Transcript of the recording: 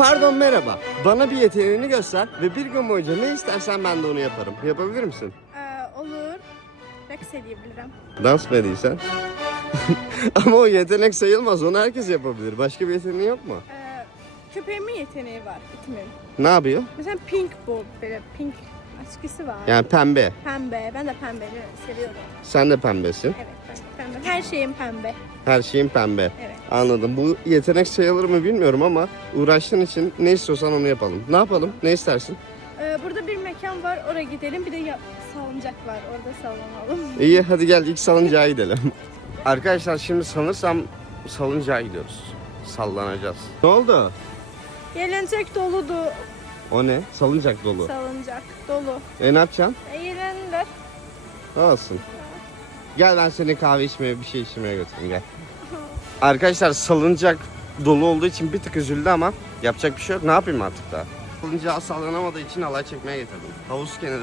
Pardon merhaba. Bana bir yeteneğini göster ve bir gün boyunca ne istersen ben de onu yaparım. Yapabilir misin? Ee, olur. Raks edebilirim. Dans mı ediysen? Ama o yetenek sayılmaz. Onu herkes yapabilir. Başka bir yeteneği yok mu? Ee, köpeğimin yeteneği var. itimin. Ne yapıyor? Mesela pink bu. Böyle pink askısı var. Yani pembe. Pembe. Ben de pembeyi seviyorum. Sen de pembesin. Evet. Her şeyim pembe. Her şeyin pembe. Evet. Anladım. Bu yetenek sayılır mı bilmiyorum ama uğraştığın için ne istiyorsan onu yapalım. Ne yapalım? Ne istersin? Ee, burada bir mekan var. Oraya gidelim. Bir de ya- salıncak var. Orada sallanalım. İyi hadi gel ilk salıncağa gidelim. Arkadaşlar şimdi sanırsam salıncağa gidiyoruz. Sallanacağız. Ne oldu? Gelincek doludu. O ne? Salıncak dolu. Salıncak dolu. E ne yapacaksın? Eğlenler. Olsun. Gel ben seni kahve içmeye bir şey içmeye götüreyim gel. Arkadaşlar salıncak dolu olduğu için bir tık üzüldü ama yapacak bir şey yok. Ne yapayım artık daha? Salıncağı sallanamadığı için alay çekmeye getirdim. Havuz kenarı.